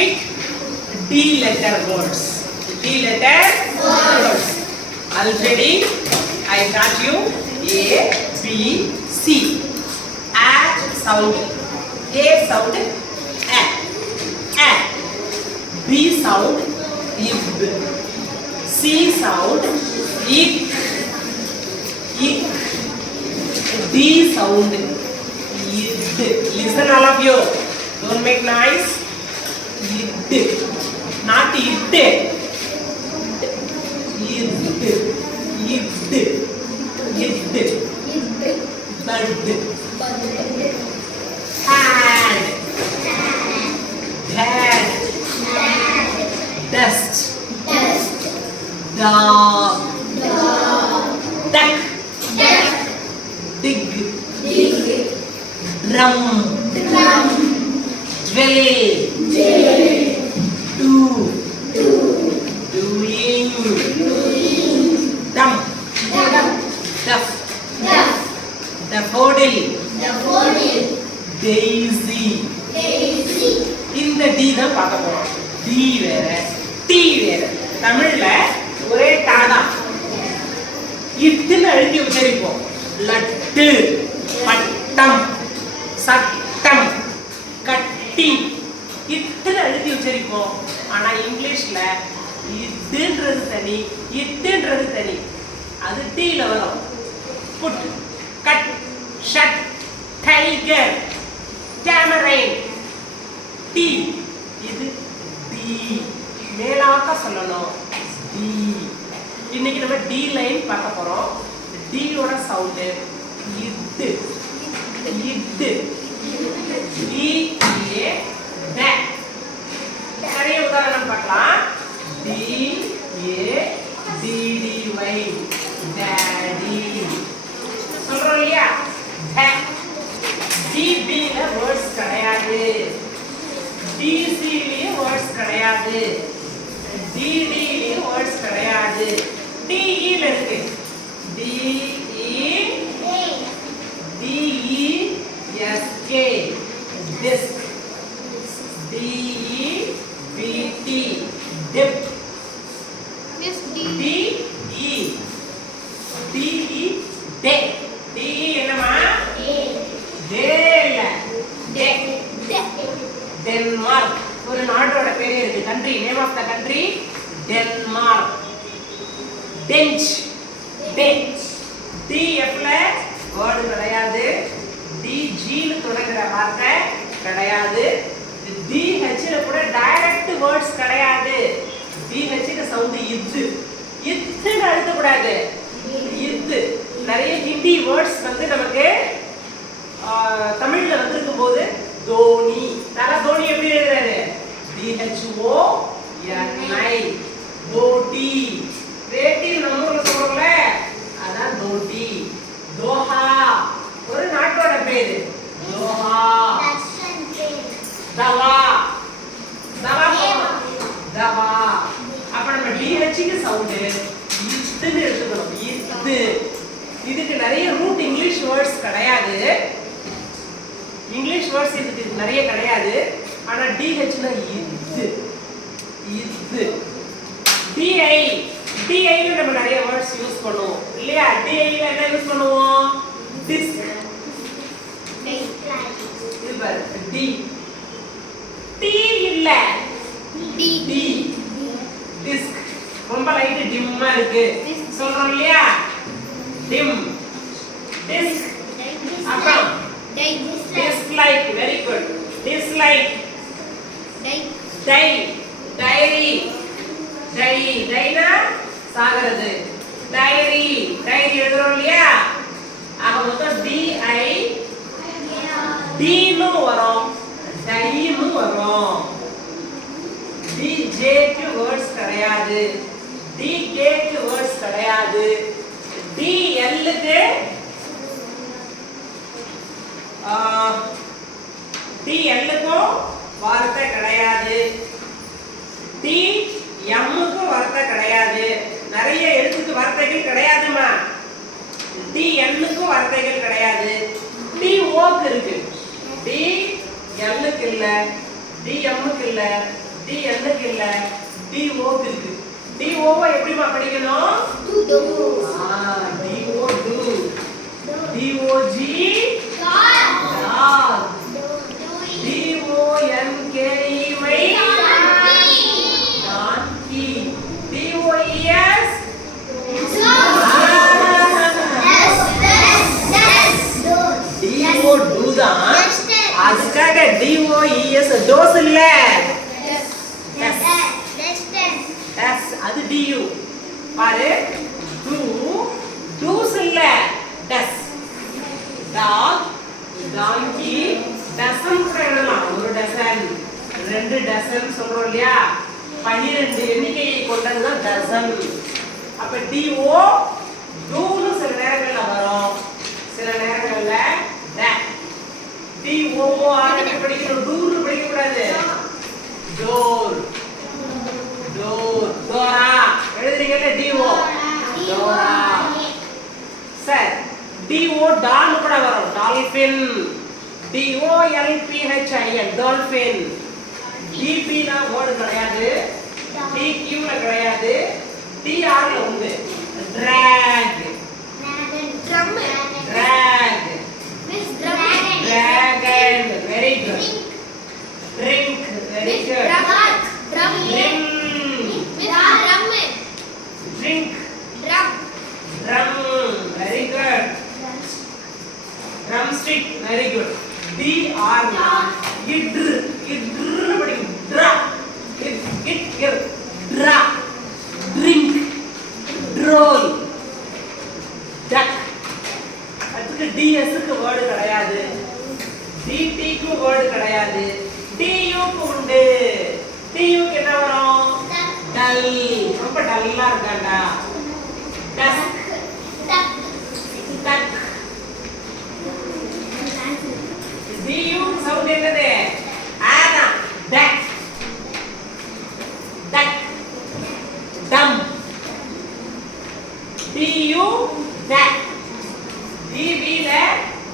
topic D letter words. D letter words. Already I taught you A, B, C. A sound. A sound. A. B sound. Ib. C sound. Ik. Ik. D sound. Id. Listen all of you. Don't make noise. Id. Not id. Id. Id. Id. Bud. Hand. Dad. Dust. Dog. Duck. Dig. Drum. Drill. Do. Doing. Dump. Duff. Daffodil. Daisy. இந்த D தான் பார்க்க போறோம். D வேற, D வேற. தமிழ்ல ஒரே டா தான். இட்டுன்னு எழுதி உச்சரிப்போம். லட்டு, பட்டம், சட்டம், கட்டி. இட்டுன்னு எழுதி உச்சரிப்போம். ஆனா இங்கிலீஷ்ல இதுன்றது தனி, இட்டுன்றது தனி. அது டீல வரும். Put, cut, shut, tiger, tamarind. T. இது டி. மேலாக்க சொல்லணும். டி. இன்னைக்கு நம்ம டி லைன் பார்க்க போறோம். டி ஓட சவுண்ட் இட். இட். டி ஏ ட. நிறைய உதாரணம் பார்க்கலாம். D A D D Y daddy சொல்றோம் இல்லையா? டி பி ல வேர்ட்ஸ் கிடையாது. டி சி ல வேர்ட்ஸ் கிடையாது. டி டி ல வேர்ட்ஸ் கிடையாது. டி இ ல இருக்கு. D E D E S K desk. D E P D dip. D E D E day. D E என்னமா? டே இல்ல டே. டென்மார்க் ஒரு நாட்டோட பேரே இருக்கு. Country name of the country Denmark. Bench. Bench. D F ல word கிடையாது. D G ல தொடங்குற வார்த்தை கிடையாது. டி ஹெச் ல கூட டைரக்ட் வேர்ட்ஸ் கிடையாது. டி ஹெச் க்கு சவுண்ட் இத்து. இத்துன்னு எழுத கூடாது. இத்து. நிறைய ஹிந்தி வேர்ட்ஸ் வந்து நமக்கு தமிழ்ல வந்திருக்கும் போது தோனி. தாரா தோனி எப்படி எழுதுறாரு? டி ஹெச் ஓ என் ஐ. தோட்டி. வேட்டி நம்ம ஊர்ல சொல்றோம்ல அதான் தோட்டி. தோஹா ஒரு நாட்டோட பேரு. தோஹா. தவா. தவா. தவா. அப்ப நம்ம டி ஹெச் க்கு சவுண்ட் இத்துன்னு எழுதணும். இத்து. இதுக்கு நிறைய ரூட் இங்கிலீஷ் வேர்ட்ஸ் கிடையாது. இங்கிலீஷ் வேர்ட்ஸ் இதுக்கு நிறைய கிடையாது. ஆனா DH னா இது. இது. DI. DI ல நம்ம நிறைய வேர்ட்ஸ் யூஸ் பண்ணுவோம். இல்லையா? DI ல என்ன யூஸ் பண்ணுவோம்? டிஸ்க். இது பாரு. D. T இல்ல. D. டிஸ்க். ரொம்ப லைட் டிம்மா இருக்கு. சொல்றோம் இல்லையா? டிம். டிஸ்க். அப்புறம் dislike. Very good. Dislike. Diary. டைனா சாகிறது. டைரி எழுதுறோம் இல்லையா? ஆக மொத்தம் DI D னு வரும். டைனு வரும். DJ க்கு வேர்ட்ஸ் கிடையாது. DK க்கு வேர்ட்ஸ் கிடையாது. DL க்கு DL க்கும் வார்த்தை கிடையாது. DM க்கு வார்த்தை கிடையாது. நிறைய எழுத்துக்கு வார்த்தைகள் கிடையாதுமா. DN க்கு வார்த்தைகள் கிடையாது. DO க்கு இருக்கு. DL க்கு இல்ல. DM க்கு இல்ல. டி என்னக்கு இல்ல டி ஓ இருக்கு டி ஓவை எப்படிமா படிக்கணும் do D O do D O G dog D O N K E Y donkey D O E S D O do தான் அதுக்காக D O E S dose இல்ல எஸ் அது டி யூ பாரு டு டூஸ் இல்ல டஸ் டாக் டாங்கி டசன் கூட எழுதலாம் ஒரு டசன் ரெண்டு டசன் சொல்றோம் இல்லையா 12 எண்ணிக்கையை கொண்டதுதான் டசன் அப்ப டி ஓ டூன்னு சில நேரங்கள்ல வரும் சில நேரங்கள்ல டேக் டி ஓ ஆரம்பி படிக்கணும் டூர்னு படிக்க கூடாது டோர் டோர் டோரா எழுதுறீங்கல்ல D O Dora sir D O doll கூட வரும் dolphin D O L P H I N dolphin D P னா வேர்ட் கிடையாது டி கியூ ல கிடையாது டி ஆர் ல உண்டு drag drag dragon very good drink very good drink drum very good drumstick very good d r na idr படிக்கும் dra it dra drink droll duck அதுக்கு ds க்கு word கிடையாது dt க்கு word கிடையாது du க்கு உண்டு du க்கு என்ன வரும் டல் ரொம்ப டல்லா இருக்காடா டஸ்க் டக் du சவுண்ட் என்னது ஆனா டக் டக் டம் du டக் dv ல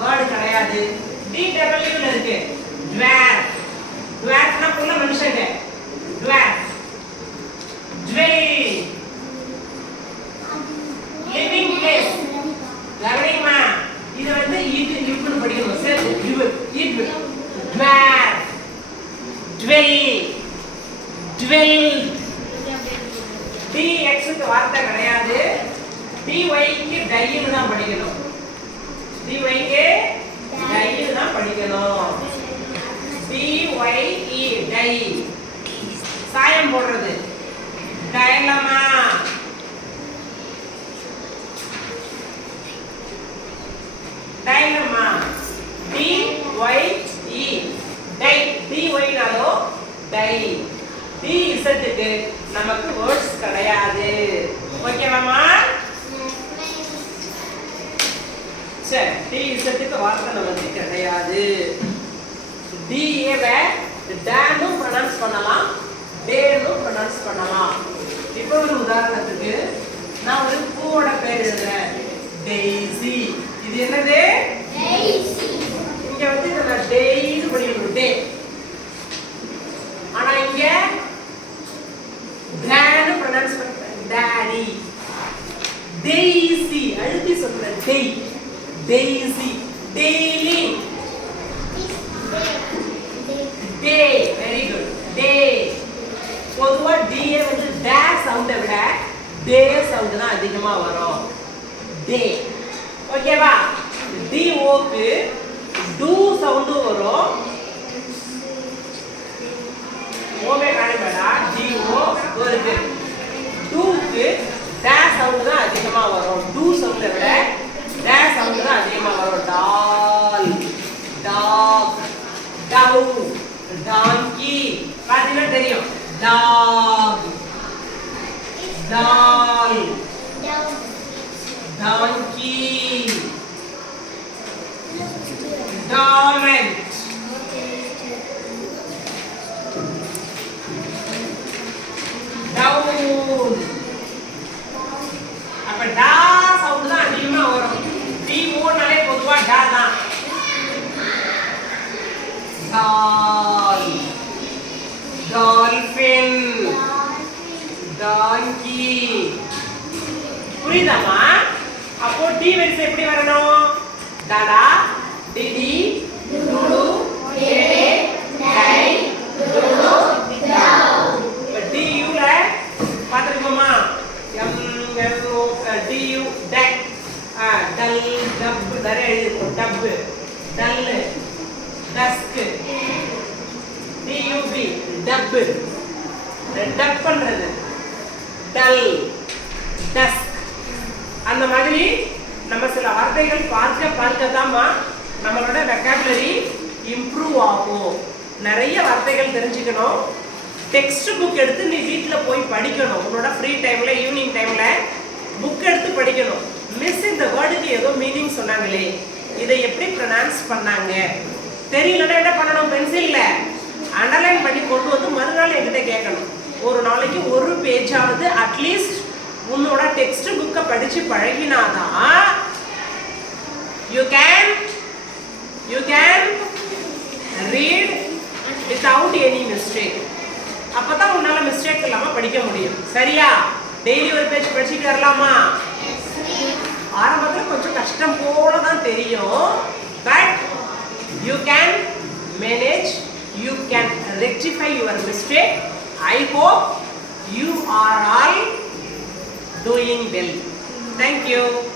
வேர்ட் கிடையாது dw ல இருக்கு dwarf dwarfனா புள்ள மனுஷங்க dwarf dwell living place கவனிமா இது வந்து ஈட் லிப்னு படிக்கணும் sir eat dwarf dwell dwell dx க்கு வார்த்தை கிடையாது dy க்கு டைன்னு தான் படிக்கணும் dy க்கு டைன்னு தான் படிக்கணும் dye டை சாயம் போடுறது dilemma dilemma dye dye dy நாலோ டை dz க்கு நமக்கு வேர்ட்ஸ் கிடையாது ஓகேவாமா சரி dz க்கு வார்த்தை நமக்கு கிடையாது da வை டேன்னு ப்ரொனன்ஸ் பண்ணலாம் டேன்னு ப்ரொனன்ஸ் பண்ணலாம் இப்போ ஒரு உதாரணத்துக்கு நான் ஒரு பூவோட பேர் எழுதுறேன் டெய்ஸி இது என்னது டெய்ஸி இங்க வந்து நம்ம டேய்னு படிக்கணும் டே ஆனா இங்க டேன்னு ப்ரொனன்ஸ் பண்றேன் டாடி டெய்ஸி அழுத்தி சொல்றேன் டேய் daisy daily day very good day பொதுவா டி வந்து டே சவுண்ட விட டே சவுண்ட் தான் அதிகமா வரும் டே ஓகேவா டி ஓக்கு டு சவுண்ட் வரும் ஓமே காணிபடா டி ஓ வருது டுக்கு டே சவுண்ட் தான் அதிகமா வரும் டு சவுண்ட விட டே சவுண்ட் தான் அதிகமா வரும் டால் டாக் டவு donkey பாத்தீங்கன்னா தெரியும் dog doll donkey dormant down அப்ப டா சவுண்ட் தான் அதிகமா வரும் டி ஓனாலே பொதுவா டா தான் doll doll டால்பின் டாங்கி புரியுதாமா அப்போ டி வரிசை எப்படி வரணும் டாடா டிடி டுடு டேடே டை டுடு டவ் டி யூல பாத்துக்கோமா M N O D U duck dull dub நிறைய எழுதிருக்கோம் டப் டல் டஸ்க் டியூபி டப் டப் பண்றது டல் டஸ்க் அந்த மாதிரி நம்ம சில வார்த்தைகள் பார்க்க தான்மா நம்மளோட வெக்காபுலரி இம்ப்ரூவ் ஆகும் நிறைய வார்த்தைகள் தெரிஞ்சுக்கணும் டெக்ஸ்ட் புக் எடுத்து நீ வீட்டில் போய் படிக்கணும் உன்னோட ஃப்ரீ டைமில் ஈவினிங் டைமில் புக் எடுத்து படிக்கணும் மிஸ் இந்த வேர்டுக்கு ஏதோ மீனிங் சொன்னாங்களே இதை எப்படி ப்ரொனவுன்ஸ் பண்ணாங்க தெரியலன்னா என்ன பண்ணணும் பென்சிலில் அண்டர்லைன் பண்ணி கொண்டு வந்து மறுநாள் என்கிட்ட கேட்கணும் ஒரு நாளைக்கு ஒரு பேஜாவது அட்லீஸ்ட் உன்னோட டெக்ஸ்ட் புக்கை படித்து பழகினாதான் you can read without any mistake அப்போ தான் உன்னால் மிஸ்டேக் இல்லாமல் படிக்க முடியும் சரியா டெய்லி ஒரு பேஜ் படிச்சுட்டு வரலாமா ஆரம்பத்தில் கொஞ்சம் கஷ்டம் போல தான் தெரியும் but you can manage you can rectify your mistake I hope you are all doing well. Thank you.